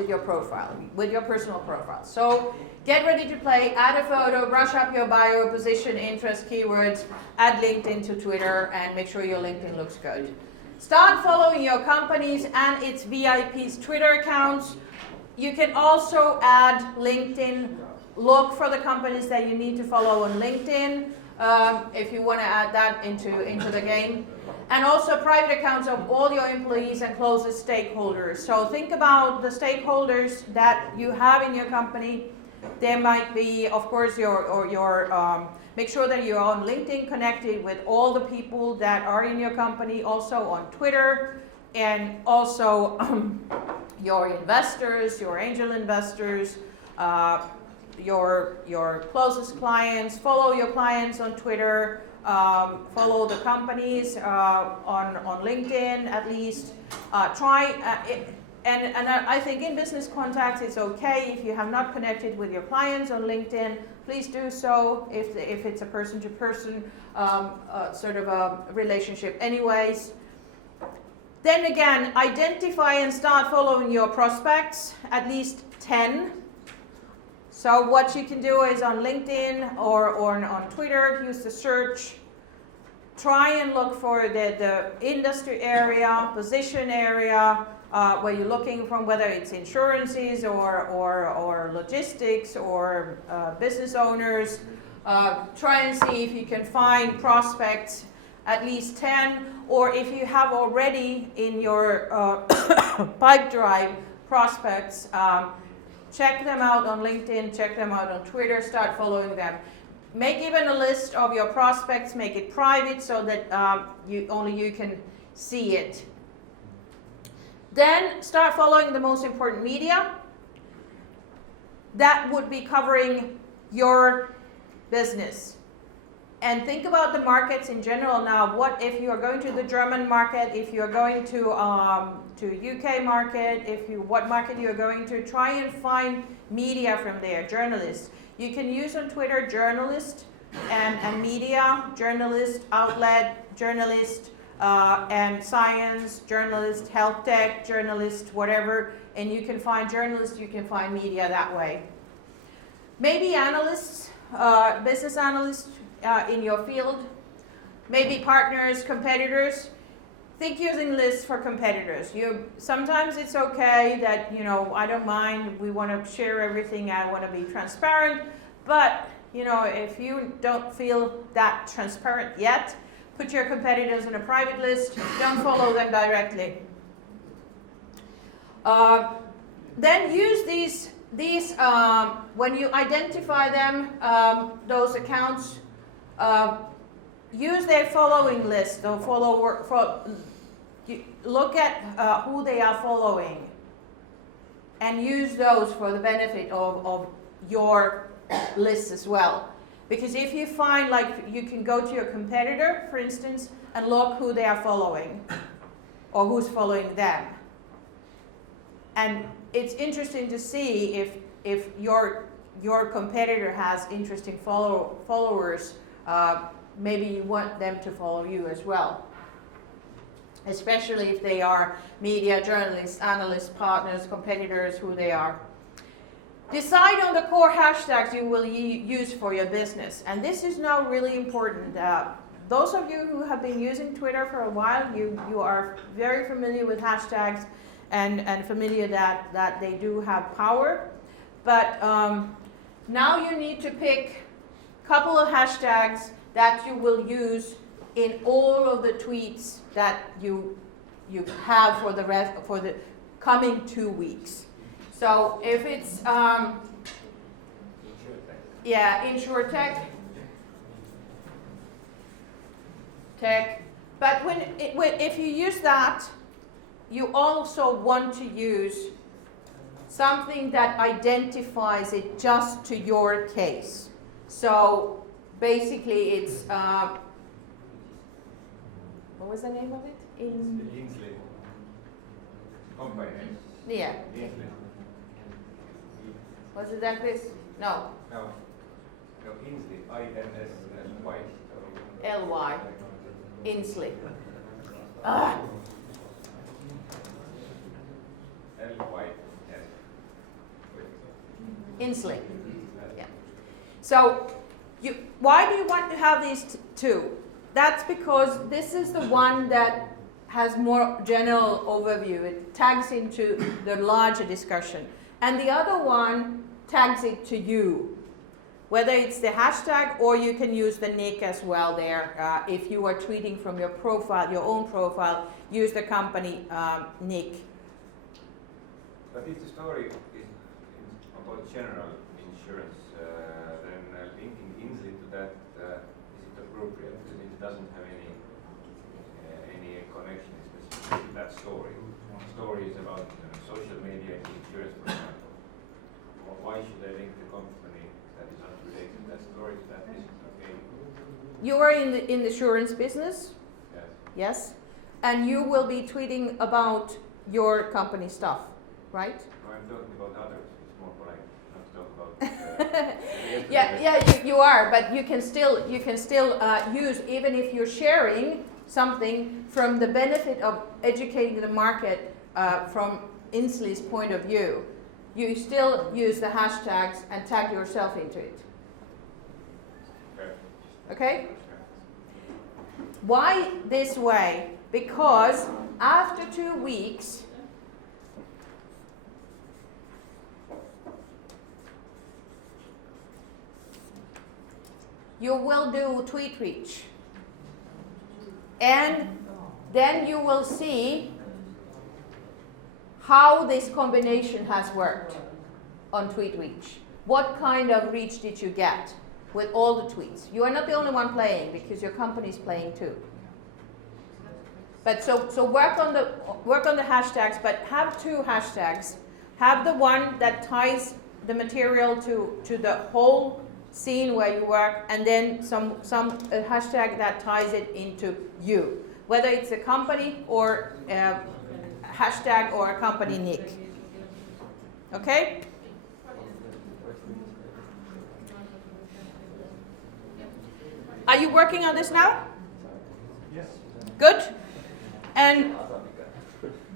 with your profile, with your personal profile. So get ready to play, add a photo, brush up your bio, position, interest, keywords, add LinkedIn to Twitter, and make sure your LinkedIn looks good. Start following your companies and its VIPs' Twitter accounts. You can also add LinkedIn. Look for the companies that you need to follow on LinkedIn if you want to add that into the game. And also private accounts of all your employees and closest stakeholders. So think about the stakeholders that you have in your company. There might be, of course, make sure that you're on LinkedIn connected with all the people that are in your company, also on Twitter, and also your investors, your angel investors, your closest clients. Follow your clients on Twitter, follow the companies on LinkedIn at least. And I think in business contacts it's okay if you have not connected with your clients on LinkedIn. Please do so if it's a person-to-person sort of a relationship anyways. Then again, identify and start following your prospects, at least 10. So what you can do is on LinkedIn or on Twitter, use the search. Try and look for the industry area, position area, where you're looking from, whether it's insurances or logistics or business owners. Try and see if you can find prospects, at least 10, or if you have already in your pipe drive prospects, check them out on LinkedIn, check them out on Twitter, start following them. Make even a list of your prospects, make it private so that only you can see it. Then start following the most important media. That would be covering your business. And think about the markets in general now. What if you are going to the German market, if you are going to UK market, what market you are going to, try and find media from there, journalists. You can use on Twitter journalist and media, journalist, outlet, journalist, and science, journalist, health tech, journalist, whatever. And you can find journalists, you can find media that way. Maybe analysts, business analysts in your field. Maybe partners, competitors. Think using lists for competitors. Sometimes it's okay that, I don't mind, we want to share everything, I want to be transparent, but, if you don't feel that transparent yet, put your competitors on a private list, don't follow them directly. Then use these when you identify them, those accounts, use their following list or look at who they are following and use those for the benefit of your list as well. Because if you find, you can go to your competitor, for instance, and look who they are following or who's following them. And it's interesting to see if your competitor has interesting followers, maybe you want them to follow you as well. Especially if they are media, journalists, analysts, partners, competitors, who they are. Decide on the core hashtags you will use for your business. And this is now really important. Those of you who have been using Twitter for a while, you are very familiar with hashtags and familiar that they do have power. But now you need to pick a couple of hashtags that you will use in all of the tweets that you have for the coming 2 weeks. So if it's InsurTech, tech. But if you use that, you also want to use something that identifies it just to your case. So basically it's what was the name of it? Inslee. Company name. Yeah. Inslee. Was it like this? No. No, Inslee. I-N-S-L-Y. L-Y. Inslee. L-Y, yes. Inslee. Yeah. So, why do you want to have these two? That's because this is the one that has more general overview. It tags into the larger discussion. And the other one tags it to you. Whether it's the hashtag or you can use the nick as well there. If you are tweeting from your profile, your own profile, use the company nick. But if the story is about general insurance, then linking Inslee to that, is it appropriate? Because it doesn't have any connection specifically to that story. The story is about social media and insurance, for example. Why should I link the company that is not related to that story to that? Is okay? You are in the insurance business? Yes. Yes. And you will be tweeting about your company stuff, right? No, I'm talking about others. It's more polite not to talk about. You are, but you can still use, even if you're sharing something from the benefit of educating the market from Inslee's point of view. You still use the hashtags and tag yourself into it. Okay? Why this way? Because after 2 weeks, you will do tweet reach. And then you will see how this combination has worked on tweet reach. What kind of reach did you get with all the tweets? You are not the only one playing because your company is playing too. But so work on the hashtags, but have two hashtags. Have the one that ties the material to the whole scene where you work, and then some hashtag that ties it into you, whether it's a company or a hashtag or a company nick. Okay? Are you working on this now? Yes. Good. And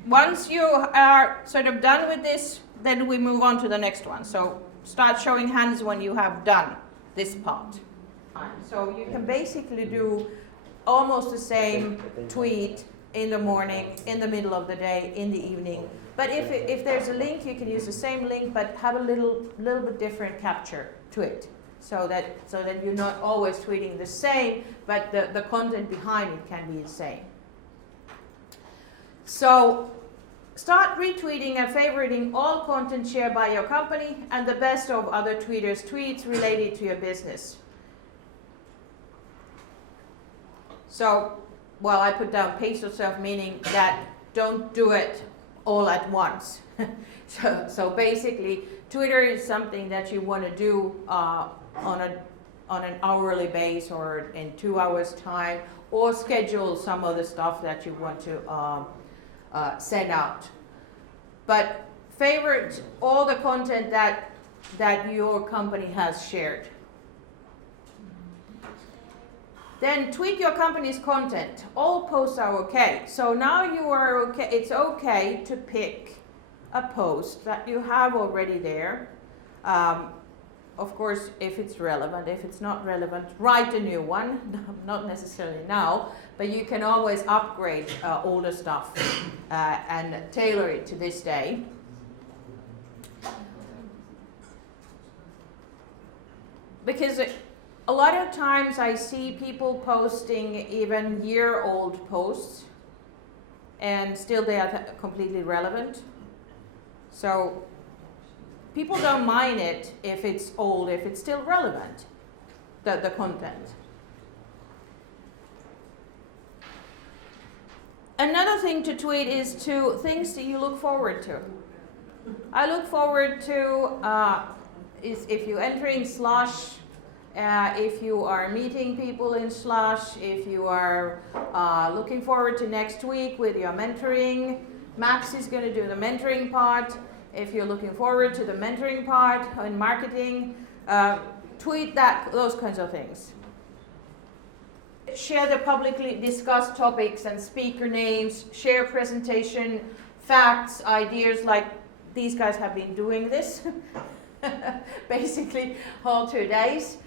once you are sort of done with this, then we move on to the next one. So start showing hands when you have done this part. So you can basically do almost the same tweet in the morning, in the middle of the day, in the evening. But if there's a link, you can use the same link, but have a little bit different capture to it, so that you're not always tweeting the same, but the content behind it can be the same. So start retweeting and favoriting all content shared by your company and the best of other tweeters' tweets related to your business. So, well, I put down pace yourself, meaning that don't do it all at once. So basically, Twitter is something that you want to do on an hourly basis or in 2 hours time, or schedule some of the stuff that you want to send out. But favorite all the content that your company has shared. Then tweet your company's content. All posts are okay. So now you are okay. It's okay to pick a post that you have already there. Of course, if it's relevant. If it's not relevant, write a new one. Not necessarily now, but you can always upgrade older stuff and tailor it to this day. Because a lot of times I see people posting even year-old posts and still they are completely relevant. So people don't mind it if it's old, if it's still relevant, the content. Another thing to tweet is to things that you look forward to. I look forward to is if you're entering Slush, if you are meeting people in Slush, if you are looking forward to next week with your mentoring. Max is going to do the mentoring part. If you're looking forward to the mentoring part in marketing, tweet those kinds of things. Share the publicly discussed topics and speaker names, share presentation, facts, ideas, like these guys have been doing this. basically all 2 days.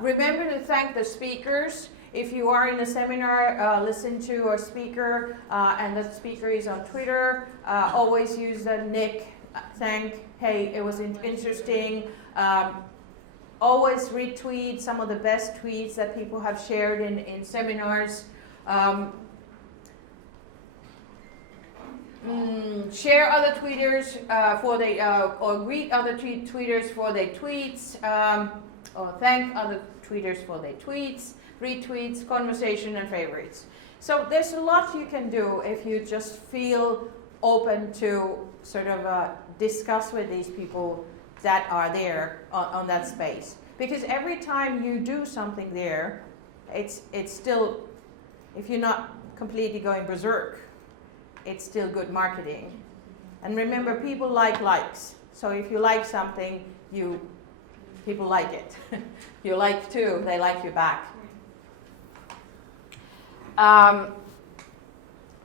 Remember to thank the speakers. If you are in a seminar, listen to a speaker, and the speaker is on Twitter, always use the nick, thank, hey, it was interesting. Always retweet some of the best tweets that people have shared in seminars. Share other tweeters or greet other tweeters for their tweets, or thank other tweeters for their tweets, retweets, conversation, and favorites. So there's a lot you can do if you just feel open to sort of discuss with these people that are there on that space. Because every time you do something there, it's still, if you're not completely going berserk, it's still good marketing. And remember, people like likes. So if you like something, people like it. You like too, they like you back. And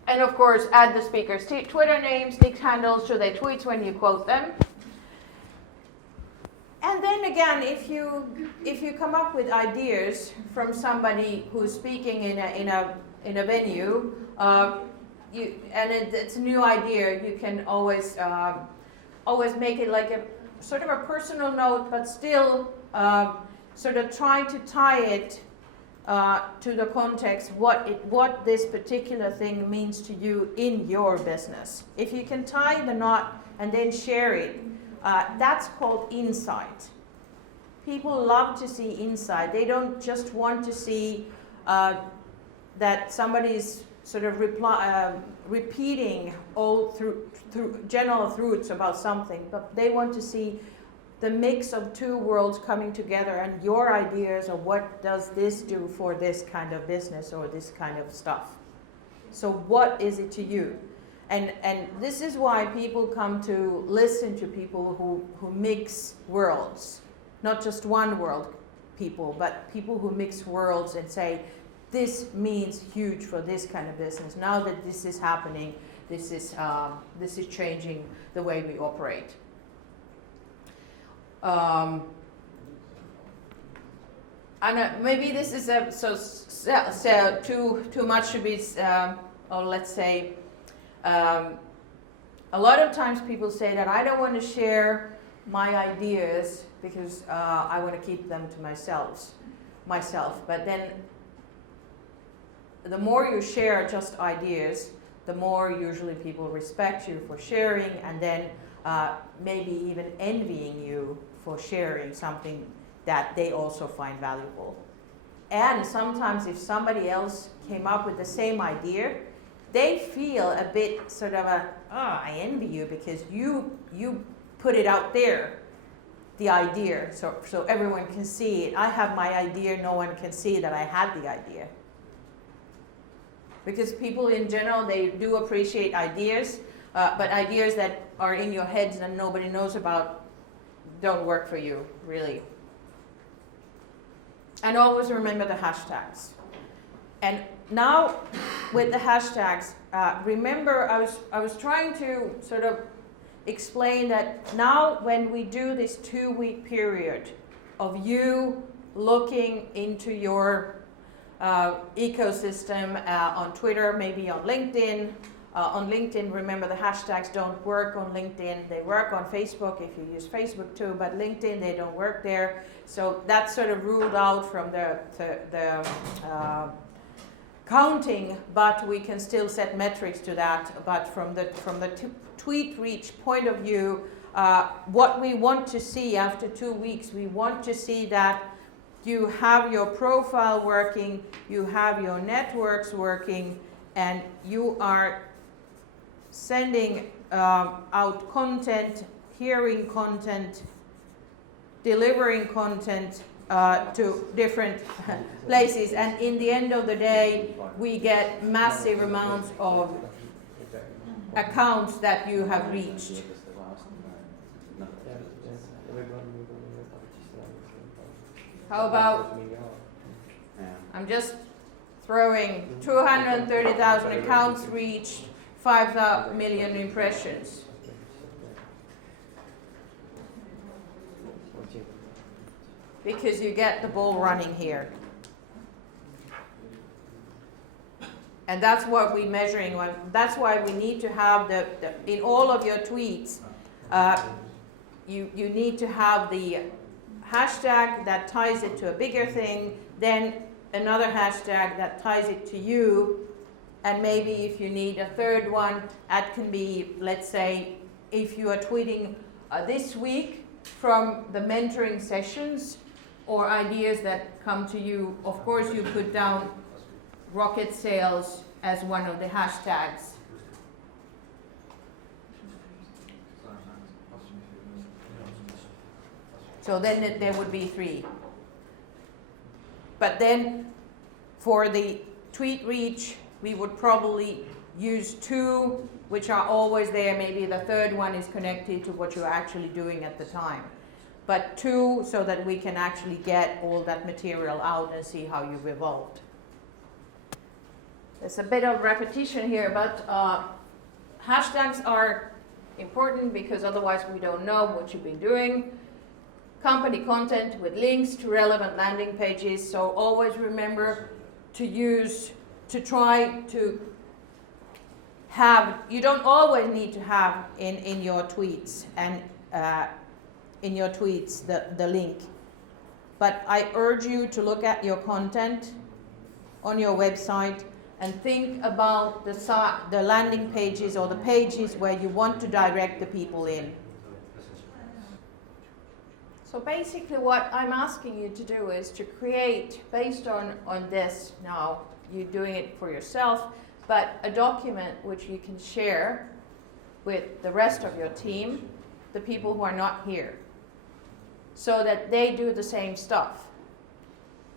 of course, add the speakers' Twitter names, nick handles to their tweets when you quote them. And then again, if you come up with ideas from somebody who's speaking in a venue, and it's a new idea, you can always make it like a sort of a personal note, but still sort of try to tie it to the context, what this particular thing means to you in your business. If you can tie the knot and then share it, that's called insight. People love to see insight. They don't just want to see that somebody's sort of repeating all through general truths about something, but they want to see the mix of two worlds coming together and your ideas of what does this do for this kind of business or this kind of stuff. So what is it to you? And this is why people come to listen to people who mix worlds, not just one world people, but people who mix worlds and say, this means huge for this kind of business. Now that this is happening, this is changing the way we operate. And maybe this is too much to be, or let's say, a lot of times people say that I don't want to share my ideas because I want to keep them to myself. But then the more you share just ideas, the more usually people respect you for sharing, and then maybe even envying you for sharing something that they also find valuable. And sometimes if somebody else came up with the same idea, they feel a bit sort of I envy you because you put it out there, the idea, so everyone can see it. I have my idea, no one can see that I had the idea. Because people in general, they do appreciate ideas, but ideas that are in your heads and nobody knows about don't work for you, really. And always remember the hashtags. And now with the hashtags, remember I was trying to sort of explain that now when we do this 2-week period of you looking into your ecosystem on Twitter, maybe on LinkedIn. On LinkedIn, remember the hashtags don't work on LinkedIn. They work on Facebook if you use Facebook too, but LinkedIn, they don't work there. So that's sort of ruled out from the counting, but we can still set metrics to that. But from the tweet reach point of view, what we want to see after 2 weeks, we want to see that you have your profile working, you have your networks working, and you are sending out content, hearing content, delivering content to different places. And in the end of the day, we get massive amounts of accounts that you have reached. How about, I'm just throwing 230,000 accounts reached, 5 million impressions. because you get the ball running here. And that's what we're measuring. That's why we need to have in all of your tweets, you need to have the hashtag that ties it to a bigger thing, then another hashtag that ties it to you, and maybe if you need a third one, that can be, let's say, if you are tweeting this week from the mentoring sessions or ideas that come to you, of course you put down rocket sales as one of the hashtags. So then there would be 3. But then for the tweet reach, we would probably use 2, which are always there. Maybe the third one is connected to what you're actually doing at the time. But 2, so that we can actually get all that material out and see how you've evolved. There's a bit of repetition here, but hashtags are important because otherwise we don't know what you've been doing. Company content with links to relevant landing pages. So always remember to try to have, you don't always need to have in your tweets and the link. But I urge you to look at your content on your website and think about the landing pages or the pages where you want to direct the people in. So basically what I'm asking you to do is to create, based on this now, you're doing it for yourself, but a document which you can share with the rest of your team, the people who are not here, so that they do the same stuff.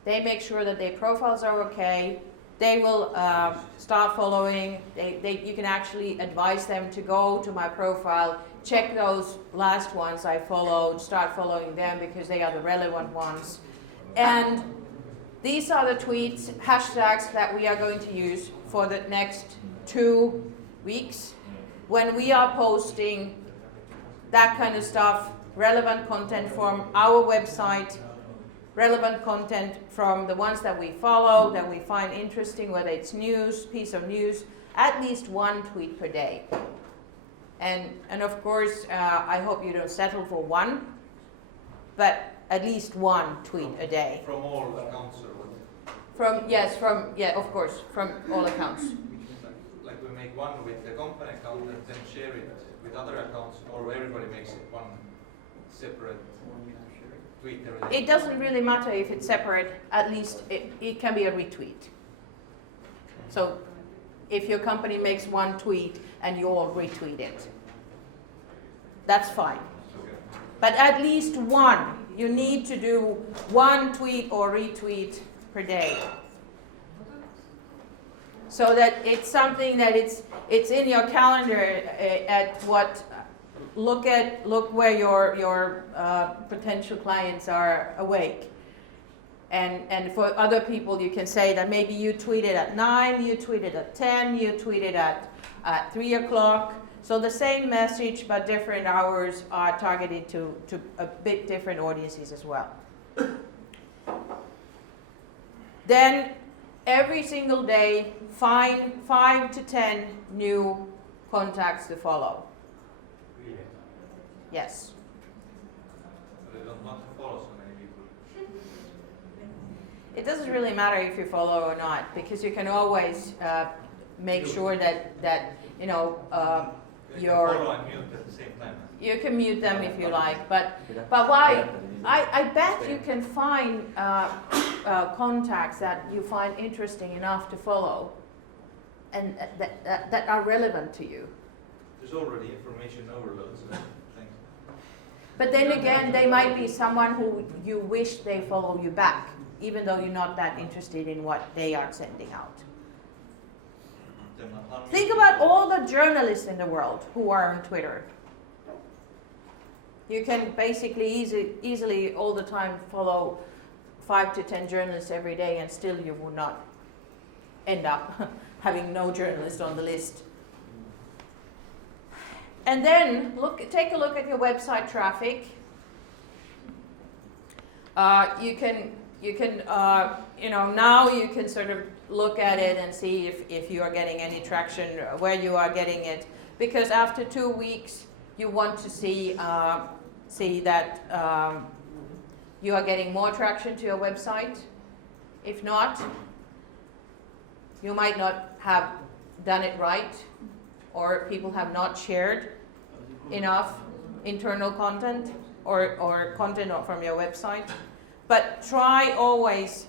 They make sure that their profiles are okay, they will start following, you can actually advise them to go to my profile, check those last ones I followed, start following them because they are the relevant ones. And these are the tweets, hashtags that we are going to use for the next 2 weeks when we are posting that kind of stuff, relevant content from our website, relevant content from the ones that we follow, that we find interesting, whether it's news, piece of news, at least 1 tweet per day. And of course, I hope you don't settle for 1, but at least 1 tweet a day. From all accounts or what? Of course, from all accounts. Like we make one with the company account and then share it with other accounts, or everybody makes it one separate tweet every day? It doesn't really matter if it's separate, at least it can be a retweet. So if your company makes 1 tweet and you all retweet it, that's fine. But at least 1, you need to do 1 tweet or retweet per day. So that it's something that it's in your calendar look where your potential clients are awake. And for other people, you can say that maybe you tweeted at 9, you tweeted at 10, you tweeted at 3 o'clock. So the same message, but different hours are targeted to a bit different audiences as well. Then every single day, find 5 to 10 new contacts to follow. Really? Yes. But I don't want to follow so many people. It doesn't really matter if you follow or not, because you can always make sure that you know You can follow and mute at the same time. You can mute them if you like, but why? I bet you can find contacts that you find interesting enough to follow, and that are relevant to you. There's already information overload, so thanks. But then again, they might be someone who you wish they follow you back, even though you're not that interested in what they are sending out. Think about all the journalists in the world who are on Twitter. You can basically easily all the time follow 5 to 10 journalists every day, and still you will not end up having no journalist on the list. And then take a look at your website traffic. Now you can sort of look at it and see if you are getting any traction, where you are getting it. Because after 2 weeks, you want to see that you are getting more traction to your website. If not, you might not have done it right, or people have not shared enough internal content or content from your website. But try always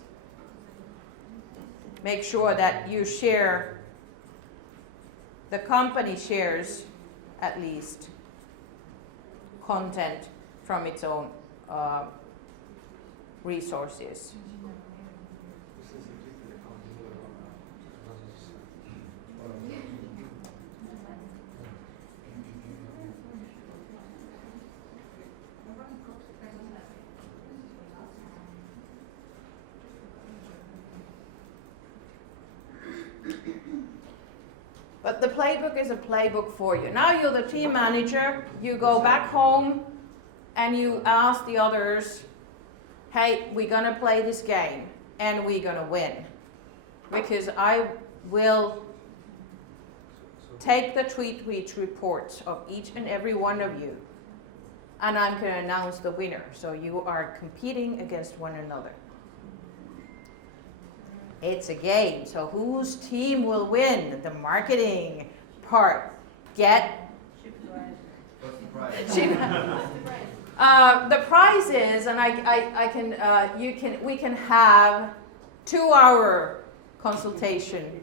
make sure that you share, the company shares at least content from its own resources. But the playbook is a playbook for you. Now you're the team manager, you go back home and you ask the others, hey, we're gonna play this game and we're gonna win. Because I will take the tweet reports of each and every one of you and I'm gonna announce the winner. So you are competing against one another. It's a game, so whose team will win? The marketing part. What's the prize? The prize is, and we can have 2-hour consultation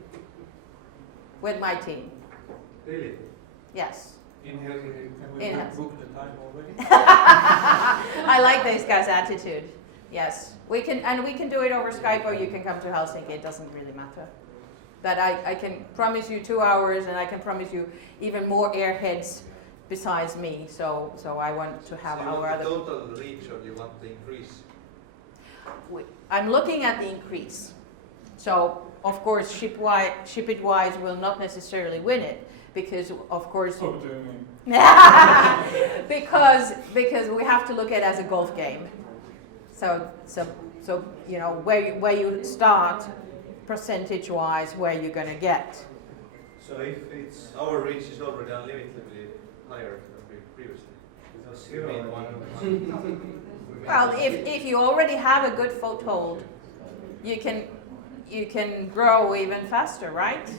with my team. Really? Yes. In Helsinki, can we book the time already? I like this guy's attitude. Yes, we can do it over Skype, or you can come to Helsinki. It doesn't really matter. But I can promise you 2 hours, and I can promise you even more airheads besides me. So I want to have our other. So you want the total reach, or you want the increase? I'm looking at the increase. So of course, Ship It Wise will not necessarily win it, because of course. because we have to look at it as a golf game. So where you start, percentage-wise, where you're going to get. So if it's our reach is already unlimitedly higher than previously, because you made one. Well, if you already have a good foothold, you can grow even faster, right?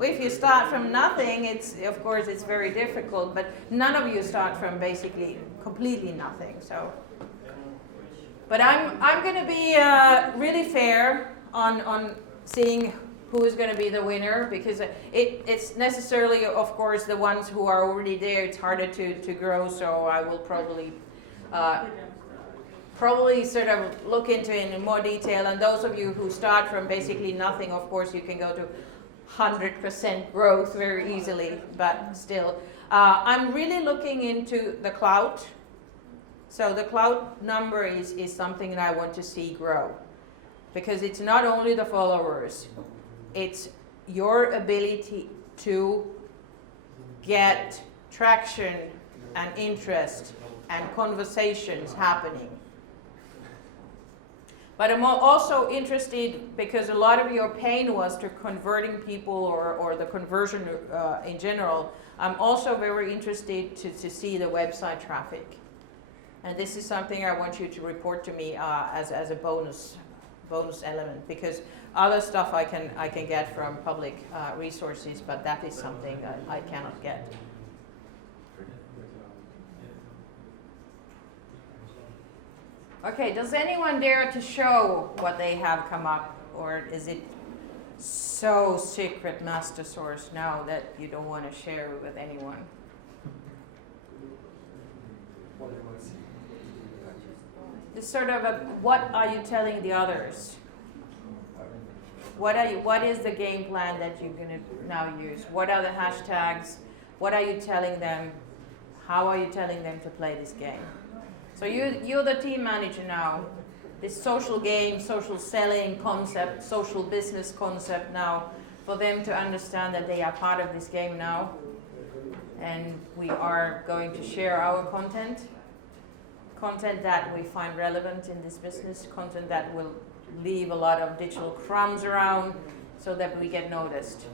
If you start from nothing, of course it's very difficult, but none of you start from basically completely nothing. So, but I'm going to be really fair on seeing who is going to be the winner, because it's necessarily, of course, the ones who are already there. It's harder to grow, so I will probably sort of look into it in more detail. And those of you who start from basically nothing, of course, you can go to 100% growth very easily, but still. I'm really looking into the cloud. So the cloud number is something that I want to see grow, because it's not only the followers, it's your ability to get traction and interest and conversations happening. But I'm also interested, because a lot of your pain was to converting people or the conversion in general. I'm also very interested to see the website traffic. And this is something I want you to report to me as a bonus element, because other stuff I can get from public resources, but that is something that I cannot get. Okay, does anyone dare to show what they have come up, or is it so secret master source now that you don't want to share it with anyone? It's sort of what are you telling the others? What is the game plan that you're going to now use? What are the hashtags? What are you telling them? How are you telling them to play this game? So you're the team manager now. This social game, social selling concept, social business concept now, for them to understand that they are part of this game now. And we are going to share our content. content that we find relevant in this business, content that will leave a lot of digital crumbs around so that we get noticed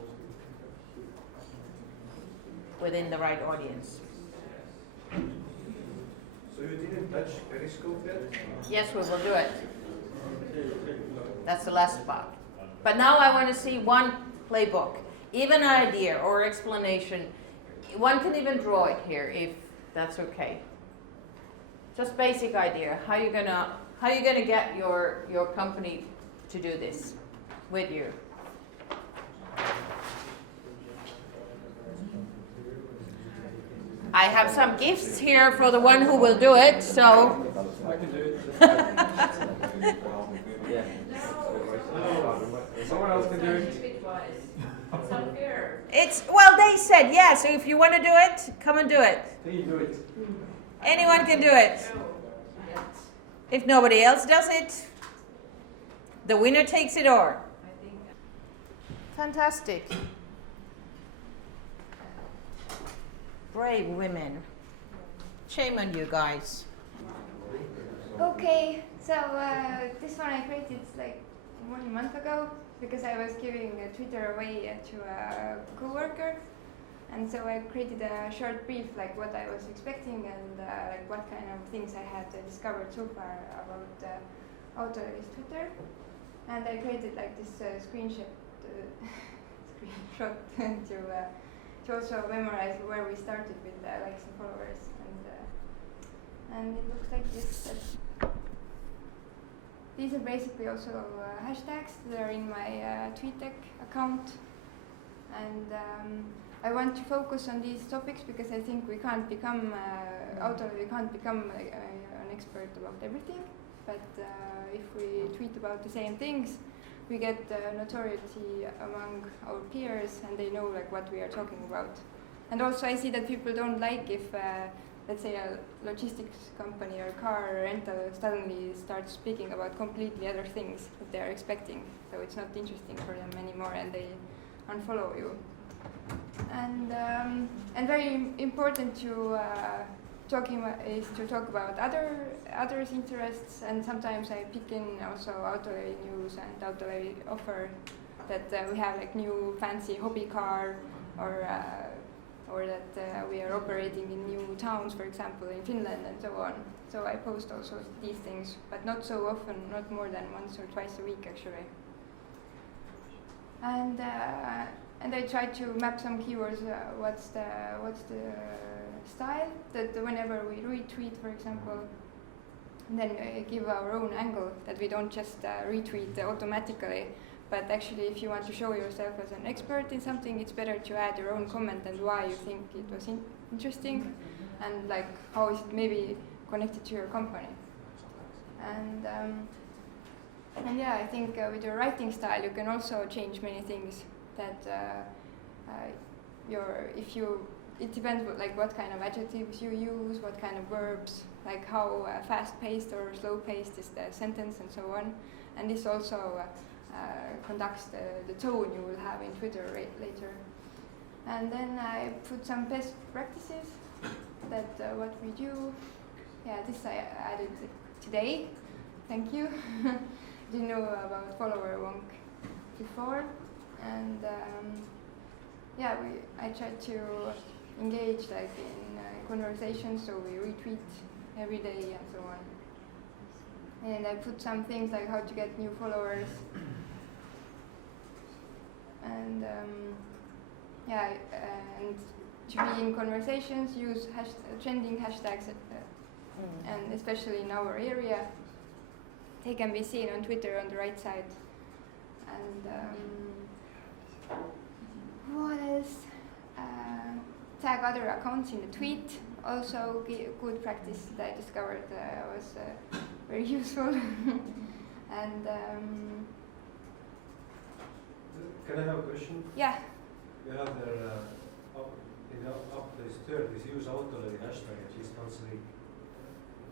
within the right audience. So you didn't touch Periscope yet? Yes, we will do it. That's the last part. But now I want to see one playbook, even an idea or explanation. One can even draw it here if that's okay. Just basic idea. How you gonna get your company to do this with you? I have some gifts here for the one who will do it, so. I can do it. Someone else can do it. Well, they said yeah, so if you want to do it, come and do it. Can you do it? Anyone can do it. If nobody else does it, the winner takes it all. Fantastic. Brave women. Shame on you guys. Okay, so this one I created like 1 month ago because I was giving Twitter away to a co-worker, and so I created a short brief like what I was expecting and like what kind of things I had discovered so far about Autolevi's Twitter, and I created like this screenshot to also memorize where we started with likes and followers, and it looks like this. These are basically also hashtags that are in my TweetDeck account, and I want to focus on these topics because I think we can't become Autolevi can't become an expert about everything, but if we tweet about the same things, we get notoriety among our peers, and they know like what we are talking about. And also, I see that people don't like if, let's say, a logistics company or car rental suddenly starts speaking about completely other things that they are expecting. So it's not interesting for them anymore, and they unfollow you. And very important to is to talk about others' interests, and sometimes I pick in also Autolevi news and Autolevi offer that we have like new fancy hobby car, or that we are operating in new towns, for example, in Finland and so on. So I post also these things, but not so often, not more than once or twice a week actually. And I try to map some keywords. What's the style that whenever we retweet, for example, then give our own angle, that we don't just retweet automatically, but actually if you want to show yourself as an expert in something, it's better to add your own comment and why you think it was interesting, and like how is it maybe connected to your company. And yeah, I think with your writing style you can also change many things. That it depends like what kind of adjectives you use, what kind of verbs, like how fast-paced or slow-paced is the sentence, and so on. And this also conducts the tone you will have in Twitter later. And then I put some best practices that what we do. Yeah, this I added today. Thank you. Didn't know about follower wonk before. And yeah, I try to engage like in conversations, so we retweet every day and so on. And I put some things like how to get new followers, and yeah, and to be in conversations, use trending hashtags, and especially in our area, they can be seen on Twitter on the right side. And what else? Tag other accounts in the tweet. Also, good practice that I discovered was very useful. And can I have a question? yeah. We have there in Update's third, we use Autolevi hashtag at least once a week.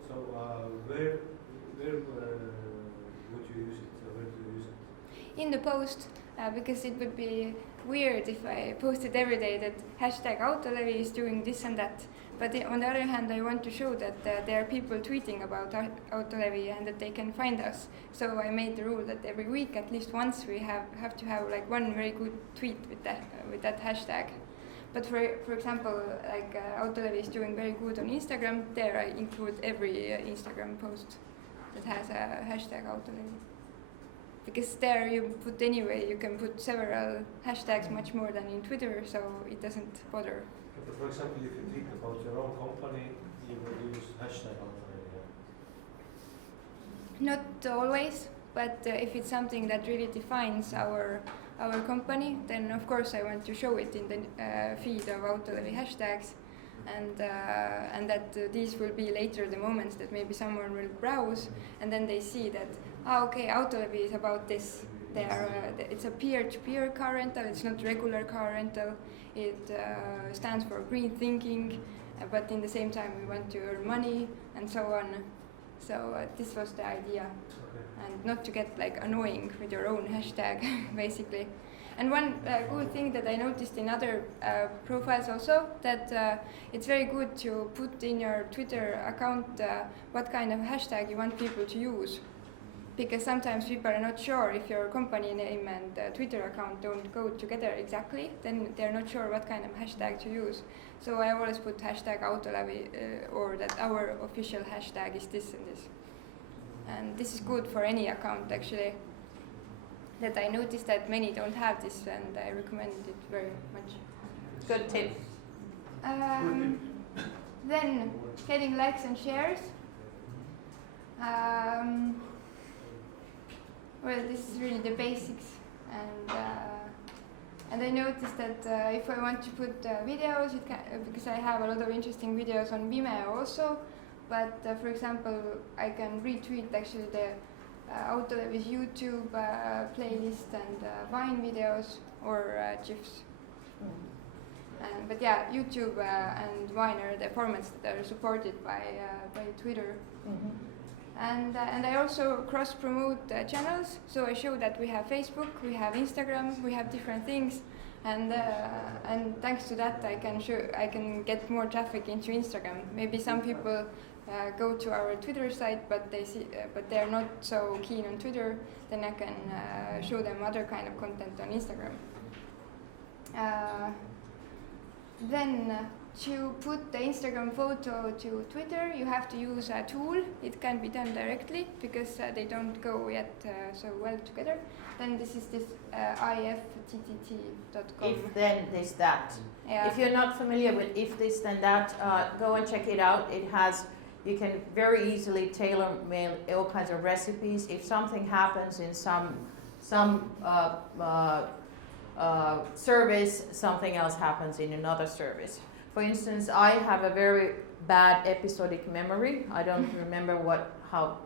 So where would you use it? Where do you use it? In the post, because it would be weird if I posted every day that hashtag Autolevi is doing this and that. But on the other hand, I want to show that there are people tweeting about Autolevi and that they can find us. So I made the rule that every week, at least once, we have to have like one very good tweet with that hashtag. But for example, like Autolevi is doing very good on Instagram. There I include every Instagram post that has a hashtag Autolevi. Because there you can put several hashtags much more than in Twitter, so it doesn't bother. But for example, if you tweet about your own company, you will use hashtag Autolevi. Not always, but if it's something that really defines our company, then of course I want to show it in the feed of Autolevi hashtags, and that these will be later the moments that maybe someone will browse, and then they see that, okay, Autolevi is about this. It's a peer-to-peer car rental, it's not regular car rental. It stands for green thinking, but in the same time we want to earn money and so on. So this was the idea, and not to get like annoying with your own hashtag, basically. And one cool thing that I noticed in other profiles also, that it's very good to put in your Twitter account what kind of hashtag you want people to use. Because sometimes people are not sure if your company name and Twitter account don't go together exactly, then they're not sure what kind of hashtag to use. So I always put hashtag Autolevi or that our official hashtag is this and this. And this is good for any account actually. That I noticed that many don't have this, and I recommend it very much. Good tip. Then getting likes and shares. Well, this is really the basics, and I noticed that if I want to put videos, because I have a lot of interesting videos on Vimeo also, but for example, I can retweet actually the Autolevi's YouTube playlist and Vine videos or GIFs. But yeah, YouTube and Vine are the formats that are supported by Twitter. Mm-hmm. And I also cross-promote channels, so I show that we have Facebook, we have Instagram, we have different things, and thanks to that I can get more traffic into Instagram. Maybe some people go to our Twitter site, but they're not so keen on Twitter. Then I can show them other kind of content on Instagram. Then to put the Instagram photo to Twitter, you have to use a tool. It can be done directly because they don't go yet so well together. Then this is this ifttt.com. If then this that. Yeah. If you're not familiar with if this then that, go and check it out. You can very easily tailor mail all kinds of recipes. If something happens in some service, something else happens in another service. For instance, I have a very bad episodic memory. I don't remember how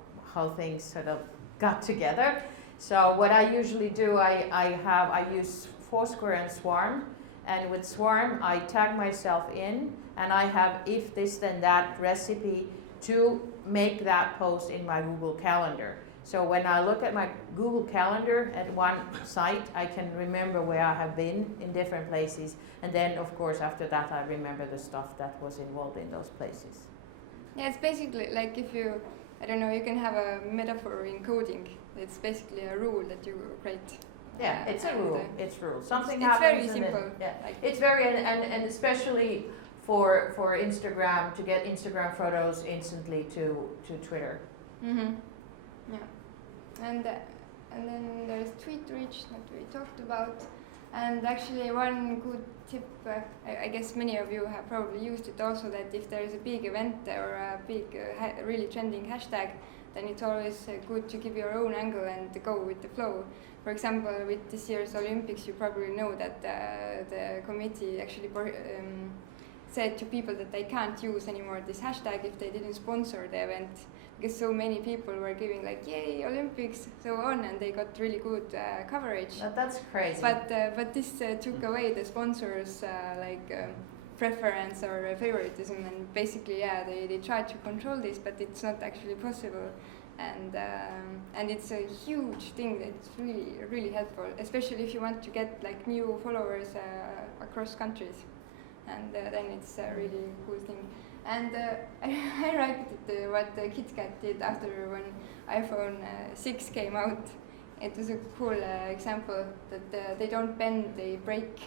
things sort of got together. So what I usually do, I use Foursquare and Swarm, and with Swarm I tag myself in, and I have if this then that recipe to make that post in my Google Calendar. So when I look at my Google Calendar at one site, I can remember where I have been in different places. And then, of course, after that, I remember the stuff that was involved in those places. Yeah, it's basically like if you, I don't know, you can have a metaphor in coding. It's basically a rule that you create. Yeah, it's a rule. It's rule. Something it's happens. It's very simple. Yeah, like it's very and especially for Instagram, to get Instagram photos instantly to Twitter. Mm-hmm. Yeah, and then there's tweet reach that we talked about, and actually one good tip, I guess many of you have probably used it also, that if there is a big event or a big really trending hashtag, then it's always good to give your own angle and go with the flow. For example, with this year's Olympics, you probably know that the committee actually said to people that they can't use anymore this hashtag if they didn't sponsor the event, because so many people were giving like, yay, Olympics, so on, and they got really good coverage. That's crazy. But this took away the sponsors' preference or favoritism, and basically, yeah, they tried to control this, but it's not actually possible. And it's a huge thing that's really, really helpful, especially if you want to get like new followers across countries. and then it's a really cool thing. And I liked what KitKat did after when iPhone 6 came out. It was a cool example that they don't bend, they break.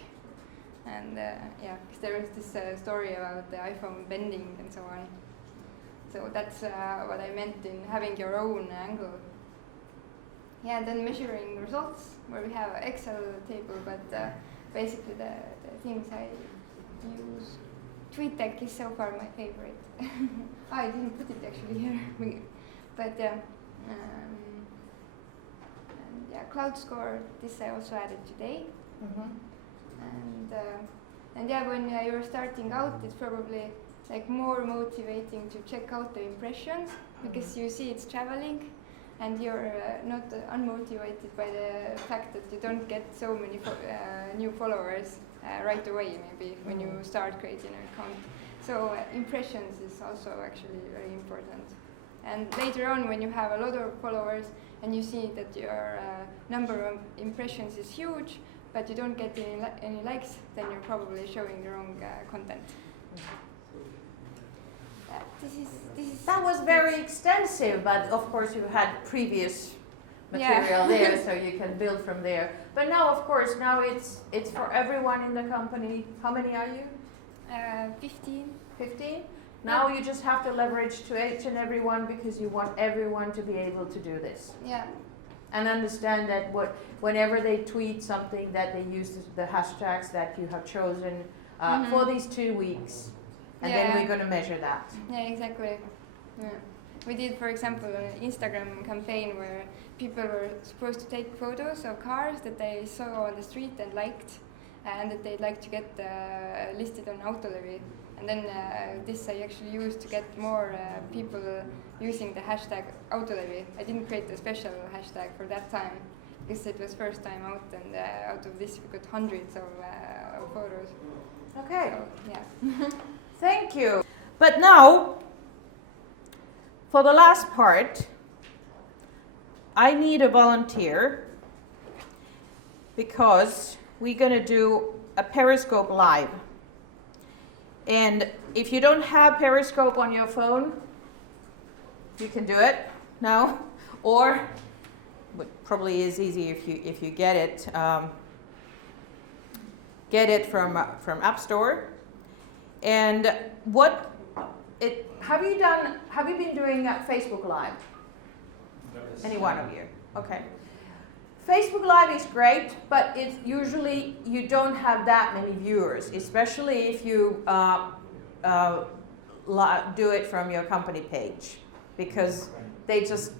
And yeah, 'cause there was this story about the iPhone bending and so on. So that's what I meant in having your own angle. Yeah, and then measuring results, where we have an Excel table, but basically the things I use. TweetDeck is so far my favorite. I didn't put it actually here, but yeah. And yeah, CloudScore, this I also added today. And yeah, when you're starting out, it's probably like more motivating to check out the impressions because you see it's traveling, and you're not unmotivated by the fact that you don't get so many new followers right away, maybe when you start creating an account. So impressions is also actually very important. And later on, when you have a lot of followers and you see that your number of impressions is huge, but you don't get any likes, then you're probably showing the wrong content. That was very extensive, but of course you had previous material there, so you can build from there. But now, of course, now it's for everyone in the company. How many are you? 15. 15? Now you just have to leverage to each and every one because you want everyone to be able to do this. Yeah. And understand that whenever they tweet something, that they use the hashtags that you have chosen for these 2 weeks. And then we're going to measure that. Yeah, exactly. Yeah. We did, for example, an Instagram campaign where people were supposed to take photos of cars that they saw on the street and liked, and that they'd like to get listed on Autolevi. And then this I actually used to get more people using the hashtag Autolevi. I didn't create a special hashtag for that time because it was first time out, and out of this we got hundreds of photos. Okay. So, yeah. Thank you. But now, for the last part, I need a volunteer because we're going to do a Periscope live. And if you don't have Periscope on your phone, you can do it now, or what probably is easy if you get it from App Store. And have you been doing Facebook Live? Yes. Any one of you? Okay. Facebook Live is great, but it's usually you don't have that many viewers, especially if you do it from your company page, because they just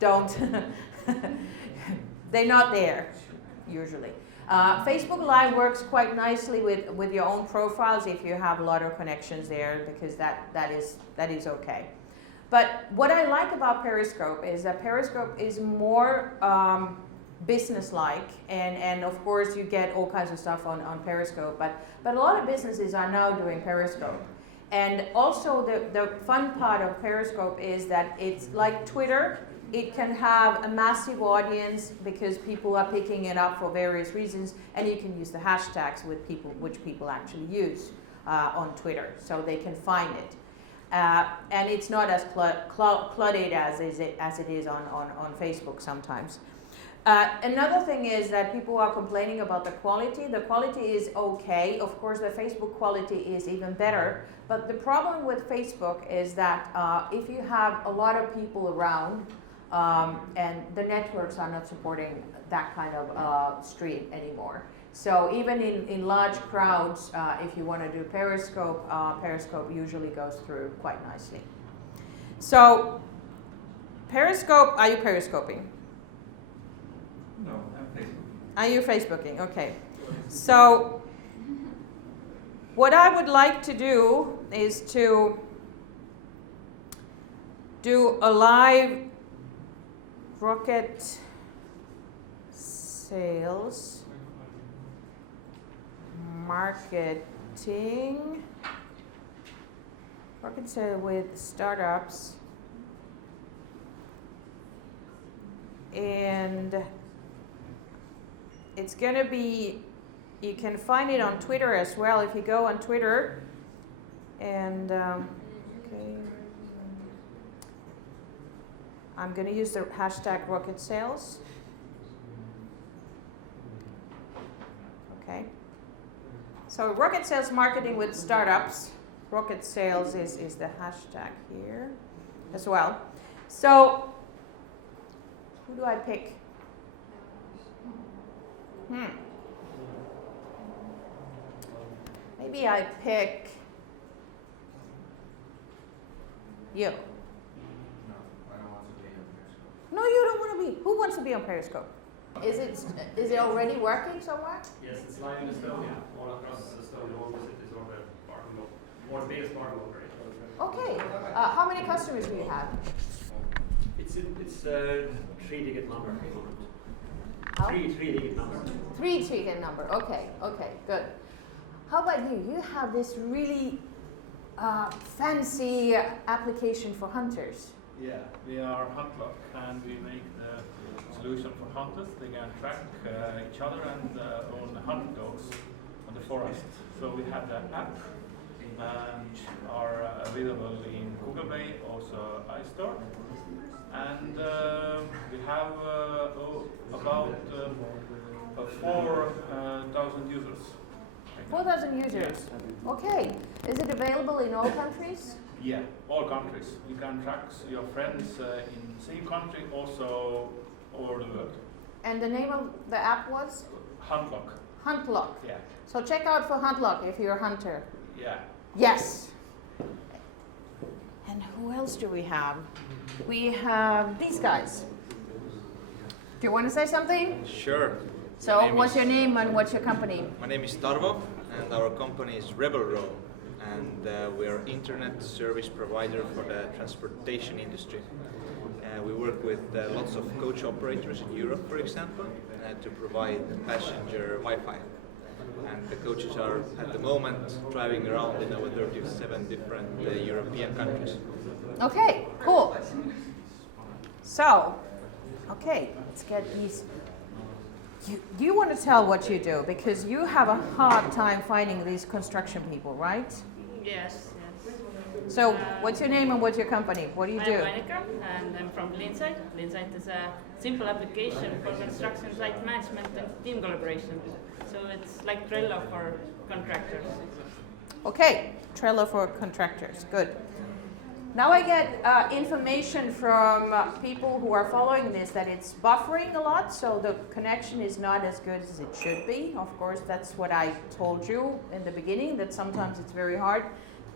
don't, they're not there usually. Facebook Live works quite nicely with your own profiles if you have a lot of connections there, because that is okay. But what I like about Periscope is that Periscope is more business-like, and of course you get all kinds of stuff on Periscope, but a lot of businesses are now doing Periscope. And also the fun part of Periscope is that it's like Twitter. It can have a massive audience because people are picking it up for various reasons, and you can use the hashtags which people actually use on Twitter, so they can find it. And it's not as cluttered as it is on Facebook sometimes. Another thing is that people are complaining about the quality. The quality is okay. Of course, the Facebook quality is even better. But the problem with Facebook is that if you have a lot of people around, and the networks are not supporting that kind of stream anymore. So even in large crowds, if you want to do Periscope, Periscope usually goes through quite nicely. So Periscope, are you Periscoping? No, I'm Facebooking. Are you Facebooking? Okay. So what I would like to do is to do a live rocket sales marketing, rocket sale with startups, and it's going to be You can find it on Twitter as well if you go on Twitter. And okay, I'm going to use the hashtag rocket sales. Okay. So rocket sales marketing with startups. Rocket sales is the hashtag here as well. So who do I pick? Maybe I pick you. No, I don't want to be on Periscope. No, you don't want to be. Who wants to be on Periscope? Is it already working somewhere? Yes, it's live in Estonia, all across Estonia, all the cities, all the parking lot, more the biggest parking lot, right? Okay. How many customers do you have? It's a 3-digit number. How? 3-digit number. 3-digit number. Okay, good. How about you? You have this really fancy application for hunters. Yeah, we are Huntlock and we make the solution for hunters. They can track each other and own hunt dogs on the forest. So we have the app and are available in Google Play, also iStore. And we have about 4,000 users. 4,000 users. Okay. Is it available in all countries? Yeah, all countries. You can track your friends in same country, also all over the world. And the name of the app was? Huntlock. Huntlock. Yeah. So check out for Huntlock if you're a hunter. Yeah. Yes. And who else do we have? We have these guys. Do you want to say something? Sure. So what's your name and what's your company? My name is Tarvo, and our company is Rebel Row, and we are internet service provider for the transportation industry. We work with lots of coach operators in Europe, for example, to provide passenger Wi-Fi. And the coaches are at the moment driving around in over 37 different European countries. Okay, cool. So, okay, let's get these. You want to tell what you do because you have a hard time finding these construction people, right? Yes. So, what's your name and what's your company? What do you do? I'm Annika and I'm from Leansite. Leansite is a simple application for construction site management and team collaboration. So it's like Trello for contractors. Okay, Trello for contractors. Good. Now I get information from people who are following this that it's buffering a lot, so the connection is not as good as it should be. Of course, that's what I told you in the beginning, that sometimes it's very hard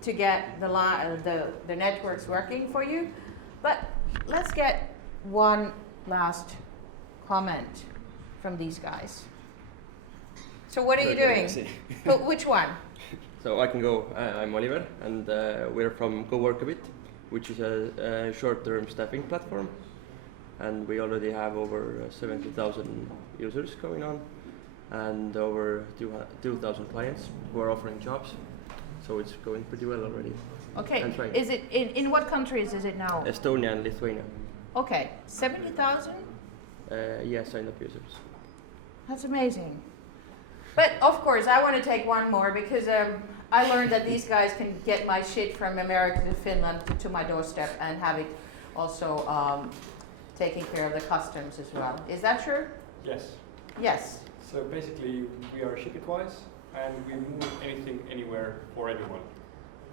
to get the networks working for you. But let's get one last comment from these guys. So what are you doing? Which one? So I can go. I'm Oliver, and we're from GoWorkabit, which is a short-term staffing platform, and we already have over 70,000 users going on, and over 2,000 clients who are offering jobs. So it's going pretty well already. Okay. And trying. Is it in what countries is it now? Estonia and Lithuania. Okay, 70,000. Yes, signed up users. That's amazing. But of course, I want to take one more because I learned that these guys can get my shit from America to Finland to my doorstep and have it also taking care of the customs as well. Is that true? Yes. Yes. So basically, we are Shipitwise, and we move anything, anywhere, for everyone.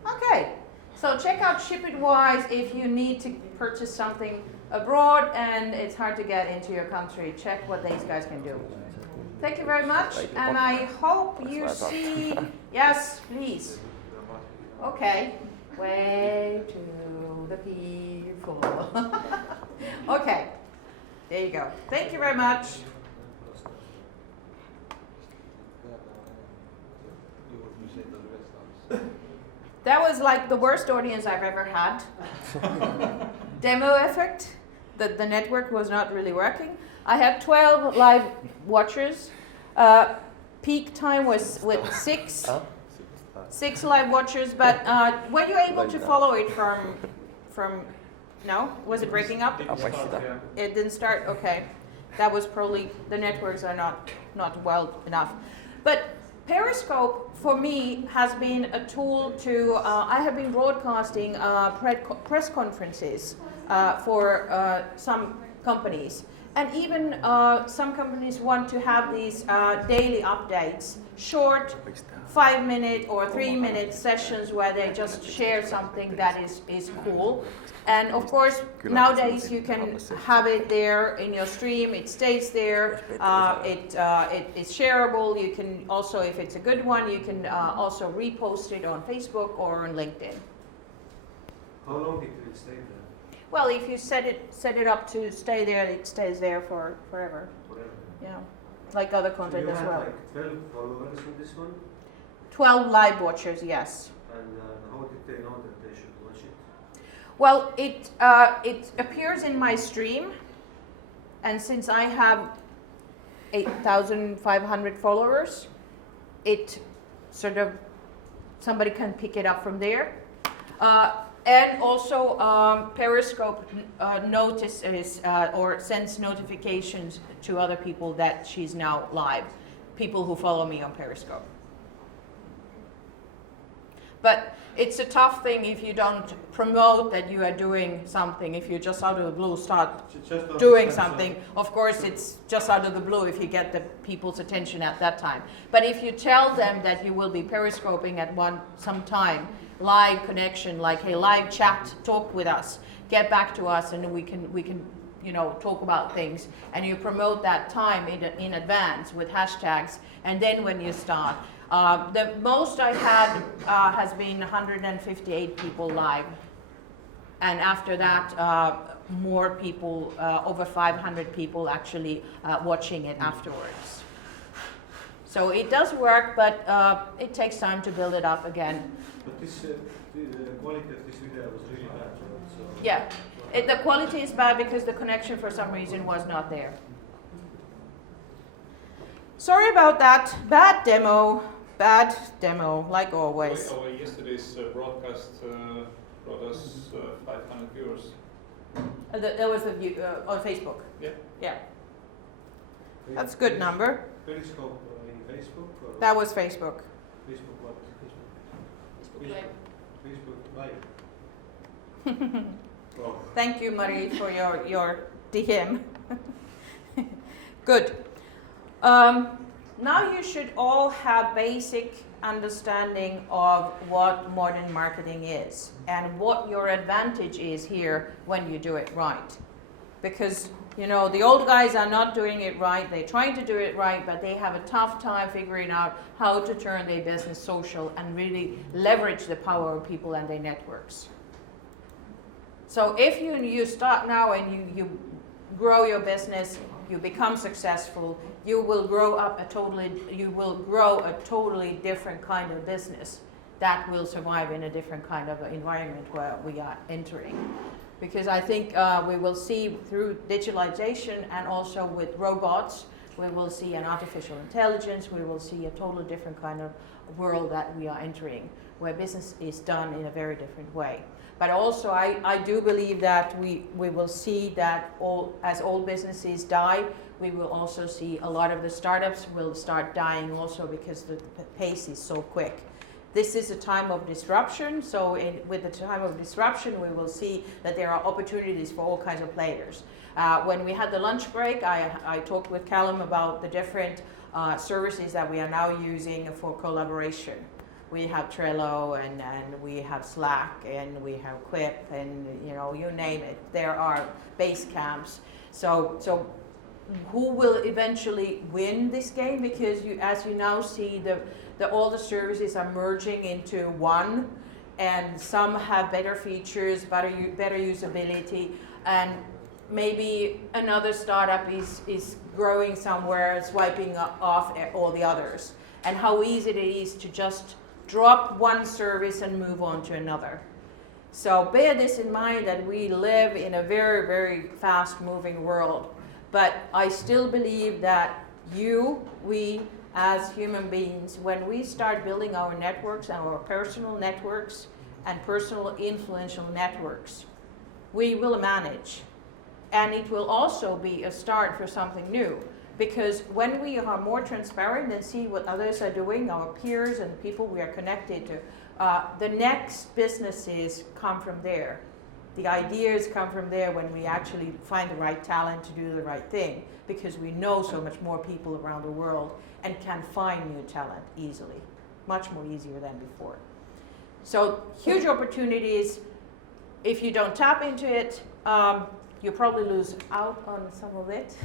Okay. So check out Shipitwise if you need to purchase something abroad and it's hard to get into your country. Check what these guys can do. Thank you very much, and I hope you see. Yes, please. Okay. Way to the people. Okay. There you go. Thank you very much. That was like the worst audience I've ever had. Demo effect. The network was not really working. I had 12 live watchers. Peak time was with 6 live watchers. But were you able to follow it from? No, was it breaking up? It didn't start. Okay, that was probably the networks are not well enough. But Periscope for me has been a tool to, I have been broadcasting press conferences for some companies. And even some companies want to have these daily updates, short 5-minute or 3-minute sessions where they just share something that is cool. And of course, nowadays you can have it there in your stream, it stays there, it's shareable. You can also, if it's a good one, you can also repost it on Facebook or on LinkedIn. How long it will stay there? Well, if you set it up to stay there, it stays there for forever. Forever. Yeah, like other content You as have well. like 12 followers on this one, 12 live watchers, yes. and how did they know that they should watch it? Well, it appears in my stream, and since I have 8,500 followers, it sort of, somebody can pick it up from there. And also Periscope notices or sends notifications to other people that she's now live, people who follow me on Periscope. But it's a tough thing if you don't promote that you are doing something. If you just out of the blue start doing something, of course it's just out of the blue if you get the people's attention at that time. But if you tell them that you will be periscoping at some time, live connection, like hey, live chat, talk with us, get back to us, and we can talk about things, and you promote that time in advance with hashtags, and then when you start. The most I had has been 158 people live, and after that more people, over 500 people actually watching it afterwards. So it does work, but it takes time to build it up again. But this, the quality of this video was really bad, right? So Yeah, the quality is bad because the connection for some reason was not there. Sorry about that. Bad demo, like always. Our yesterday's broadcast brought us 500 viewers. That was on Facebook. Yeah. Yeah, that's a good number. Periscope in Facebook? Or That was Facebook. Facebook what? Live. Facebook Live. Oh. Thank you, Marie, for your DM. Good. Now you should all have basic understanding of what modern marketing is and what your advantage is here when you do it right. Because, the old guys are not doing it right. They're trying to do it right, but they have a tough time figuring out how to turn their business social and really leverage the power of people and their networks. So if you start now and you grow your business, you become successful, you will grow a totally different kind of business that will survive in a different kind of environment where we are entering. Because I think we will see through digitalization and also with robots, we will see an artificial intelligence, we will see a totally different kind of world that we are entering, where business is done in a very different way. But also I do believe that we will see that as all businesses die, we will also see a lot of the startups will start dying also because the pace is so quick. This is a time of disruption, so with the time of disruption we will see that there are opportunities for all kinds of players. When we had the lunch break, I talked with Callum about the different services that we are now using for collaboration. We have Trello and we have Slack and we have Quip and you name it. There are base camps. So who will eventually win this game? Because as you now see, all the services are merging into one, and some have better features, better usability, and maybe another startup is growing somewhere, swiping off all the others. And how easy it is to just drop one service and move on to another. So bear this in mind that we live in a very, very fast moving world. But I still believe that we as human beings, when we start building our networks, our personal networks and personal influential networks, we will manage. And it will also be a start for something new. Because when we are more transparent and see what others are doing, our peers and people we are connected to, the next businesses come from there. The ideas come from there when we actually find the right talent to do the right thing, because we know so much more people around the world and can find new talent easily, much more easier than before. So huge opportunities. If you don't tap into it, you probably lose out on some of it.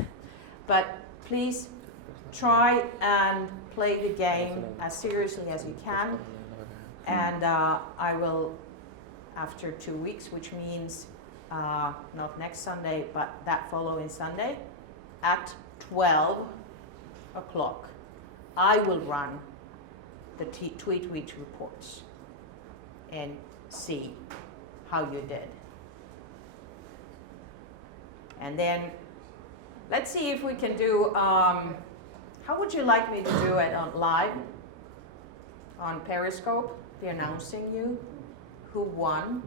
But please try and play the game as seriously as you can. And I will, after 2 weeks, which means not next Sunday, but that following Sunday, at 12 o'clock, I will run the tweet reports and see how you did. And then let's see if we can do, how would you like me to do it on live? On Periscope, the announcing you who won.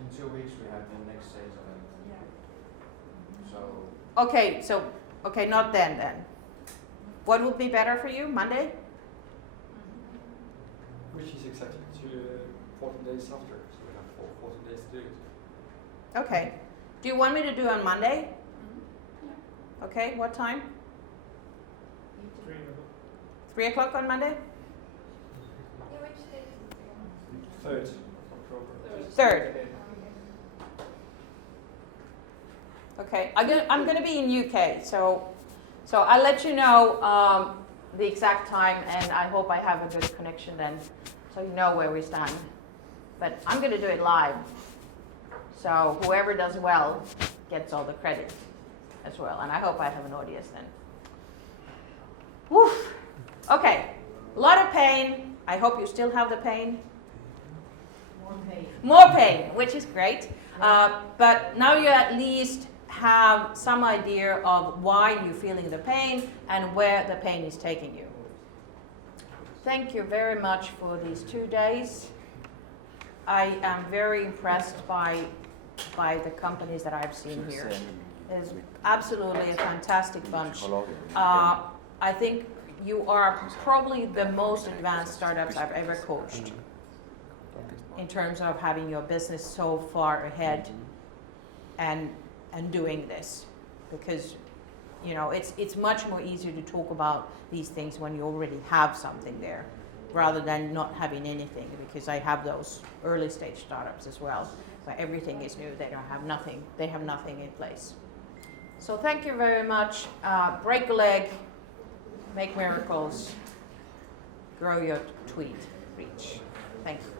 In 2 weeks we have the next sales event. So. Okay, not then. What would be better for you, Monday? Which is exactly 14 days after, so we have 14 days to do it. Okay. Do you want me to do on Monday? Okay, what time? 3 o'clock on Monday? Yeah, which day is it? 3rd October. 3rd. Okay, I'm gonna be in UK, so I'll let you know the exact time, and I hope I have a good connection then, so you know where we stand. But I'm gonna do it live, so whoever does well gets all the credit as well, and I hope I have an audience then. Woof. Okay, a lot of pain. I hope you still have the pain. More pain, which is great. But now you at least have some idea of why you're feeling the pain and where the pain is taking you. Thank you very much for these 2 days. I am very impressed by the companies that I've seen here. It's absolutely a fantastic bunch. I think you are probably the most advanced startups I've ever coached in terms of having your business so far ahead and doing this, because you know it's much more easier to talk about these things when you already have something there, rather than not having anything, because I have those early stage startups as well, where everything is new, they have nothing in place. So thank you very much. Break a leg, make miracles, grow your tweet reach. Thank you.